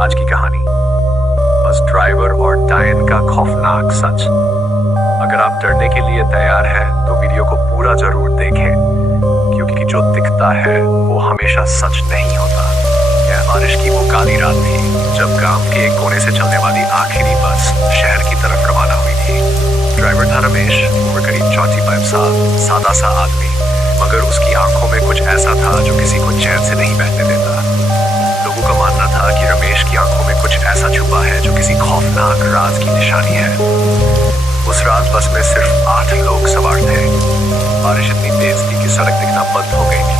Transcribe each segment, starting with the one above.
आज की कहानी बस ड्राइवर और डायन का खौफनाक सच। अगर आप डरने के लिए तैयार हैं तो वीडियो को पूरा जरूर देखें, क्योंकि जो दिखता है वो हमेशा सच नहीं होता। यह बारिश की वो काली रात थी जब गांव के एक कोने से चलने वाली आखिरी बस शहर की तरफ रवाना हुई थी। ड्राइवर था रमेश, उम्र करीब 45 साल, सादा सा आदमी, मगर उसकी आंखों में कुछ ऐसा था जो किसी को चैन से नहीं बैठने देता। लोगों का मानना था कि रमेश की आंखों में कुछ ऐसा छुपा है जो किसी खौफनाक राज की निशानी है। उस रात बस में सिर्फ 8 लोग सवार थे। बारिश इतनी तेज थी कि सड़क दिखना बंद हो गई थी।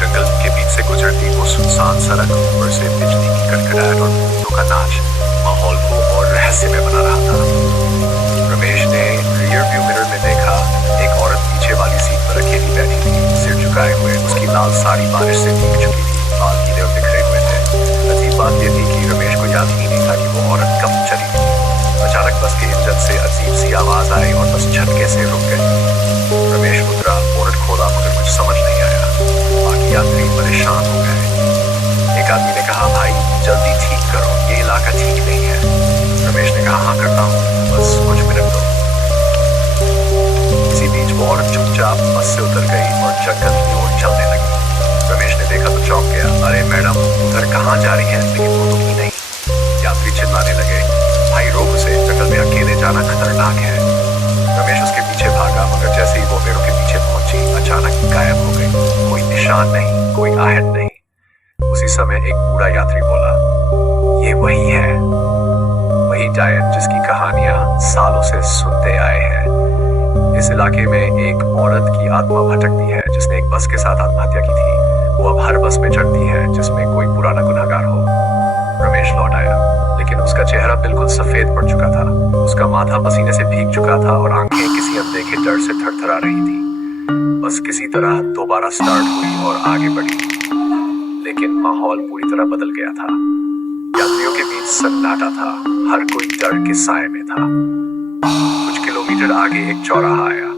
जंगल के बीच से गुजरती वो सुनसान सड़क, ऊपर से बिजली की कड़कड़ाहट और बूंदों का नाच माहौल को और रहस्यमय बना रहा था। रमेश ने रियर व्यू मिरर में देखा, एक औरत पीछे वाली सीट पर अकेली बैठी थी, सिर झुकाए हुए। उसकी लाल साड़ी बारिश से भीग चुकी थी, बाल गीले और बिखरे हुए थे। अजीब बात यह थी कि रमेश को याद ही नहीं था कि वो औरत कब चली थी। अचानक बस के इंजन से अजीब सी आवाज आई और बस झटके से रुक गई। रमेश उतरा, बोनट खोला, मगर कुछ समझ नहीं आया। बाकी यात्री परेशान हो गए। एक आदमी ने कहा, भाई जल्दी ठीक करो, ये इलाका ठीक नहीं है। रमेश ने कहा, हाँ करता हूँ, बस कुछ मिनट दो। इसी बीच वो औरत चुपचाप बस से उतर गई और जंगल की ओर चलने लगी। रमेश ने देखा तो चौंक गया। अरे मैडम, उधर कहाँ जा रही है? लेकिन वो रुकी नहीं। यात्री चिल्लाने लगे, भाई रोक उसे, जंगल में अकेले जाना खतरनाक है। रमेश उसके पीछे भागा, मगर जैसे ही वो पेड़ों के पीछे पहुंची, अचानक गायब हो गई। कोई निशान नहीं, कोई आहट नहीं। उसी समय एक बूढ़ा यात्री बोला, ये वही है, वही डायन जिसकी कहानियां सालों से सुनते आए हैं। इस इलाके में एक औरत की आत्मा भटकती है जिसने एक बस के साथ आत्महत्या की थी। वो अब हर बस में चढ़ती है जिसमें कोई पुराना गुनहगार हो। रमेश लौट आया, लेकिन उसका चेहरा बिल्कुल सफेद पड़ चुका था। उसका माथा पसीने से भीग चुका था और आंखें किसी अनदेखे डर से थरथरा रही थी। बस किसी तरह दोबारा स्टार्ट हुई और आगे बढ़ी, लेकिन माहौल पूरी तरह बदल गया था। यात्रियों के बीच सन्नाटा था, हर कोई डर के साए में था। कुछ किलोमीटर आगे एक चौराहा आया।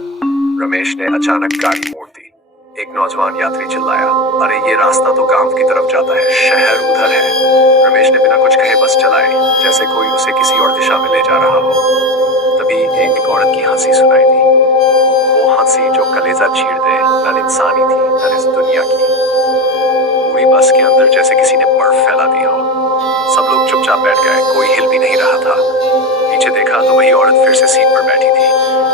रमेश ने अचानक गाड़ी मोड़ दी। एक नौजवान यात्री चिल्लाया, अरे ये रास्ता तो गांव की तरफ जाता है, शहर उधर है। रमेश ने बिना कुछ कहे बस चलाई, जैसे कोई उसे किसी और दिशा में ले जा रहा हो। तभी एक औरत की हंसी सुनाई दी, वो हंसी जो कलेजा चीर दे, न इंसानी थी न इस दुनिया की। पूरी बस के अंदर जैसे किसी ने बर्फ फैला दी हो। सब लोग चुपचाप बैठ गए, कोई हिल भी नहीं रहा था। पीछे देखा तो वही औरत फिर से सीट पर बैठी थी,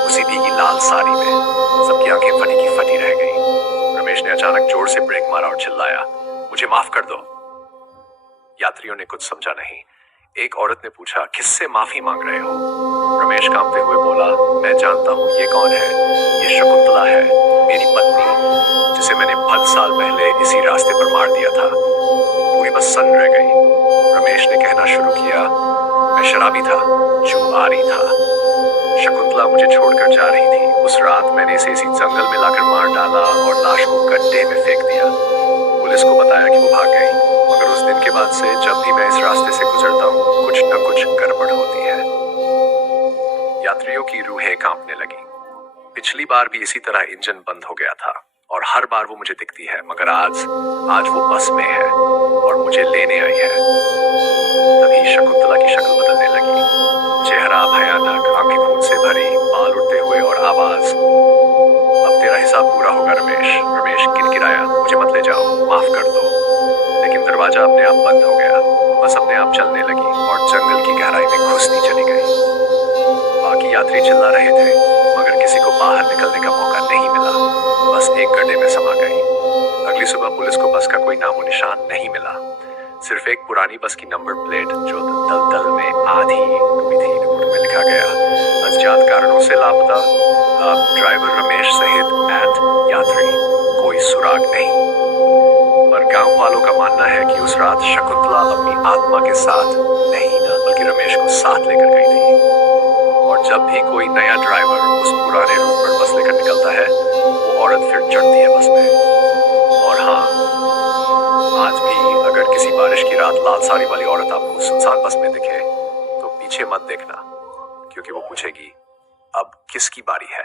उसी भीगी लाल साड़ी में। सबकी आंखें फटी की फटी रह गई। रमेश ने अचानक जोर से ब्रेक मारा और चिल्लाया, मुझे माफ कर दो। यात्रियों ने कुछ समझा नहीं। एक औरत ने पूछा, किससे माफी मांग रहे हो? रमेश कांपते हुए बोला, मैं जानता हूँ ये कौन है। ये शकुंतला है, मेरी पत्नी, जिसे मैंने 5 साल पहले इसी रास्ते पर मार दिया था। पूरी बस सन्न रह गई। रमेश ने कहना शुरू किया, मैं शराबी था, जुआरी था। शकुंतला मुझे छोड़कर जा रही थी। उस रात मैंने इसे इसी जंगल में लाकर मार डाला और लाश को गड्ढे में फेंक दिया। पुलिस को बताया कि वो भाग गई, मगर उस दिन के बाद से जब भी मैं इस रास्ते से गुजरता हूँ, कुछ न कुछ गड़बड़ होती है। यात्रियों की रूहें कांपने लगी। पिछली बार भी इसी तरह इंजन बंद हो गया था और हर बार वो मुझे दिखती है, मगर आज वो बस में है और मुझे लेने आई है। तभी शकुंतला की शक्ल बदलने लगी, चेहरा भयानक, आंखें खून से भरी, बाल उड़ते हुए और आवाज, अब तेरा हिसाब पूरा होगा रमेश। रमेश किरकिराया, मुझे मत ले जाओ, माफ कर दो। लेकिन दरवाजा अपने आप बंद हो गया। बस अपने आप चलने लगी और जंगल की गहराई में घुसती चली गई। बाकी यात्री चिल्ला रहे थे, मगर किसी को बाहर निकलने का मौका नहीं मिला। बस एक गड्ढे में समा गई। अगली सुबह पुलिस को बस का कोई नामो निशान नहीं मिला, सिर्फ एक पुरानी बस की नंबर प्लेट जो दलदल में आधी डूबी थी। रिपोर्ट में लिखा गया, अज्ञात कारणों से लापता, ड्राइवर रमेश सहित 8 यात्री, कोई सुराग नहीं। पर गांव वालों का मानना है कि उस रात शकुंतला अपनी आत्मा के साथ नहीं ना, बल्कि रमेश को साथ लेकर गई थी। और जब भी कोई नया ड्राइवर उस पुराने रूट पर बस लेकर निकलता है, वो औरत फिर चढ़ती है बस में। और हाँ, आज भी अगर किसी बारिश की रात लाल साड़ी वाली औरत आपको सुनसान बस में दिखे, तो पीछे मत देखना, क्योंकि वो पूछेगी, अब किसकी बारी है।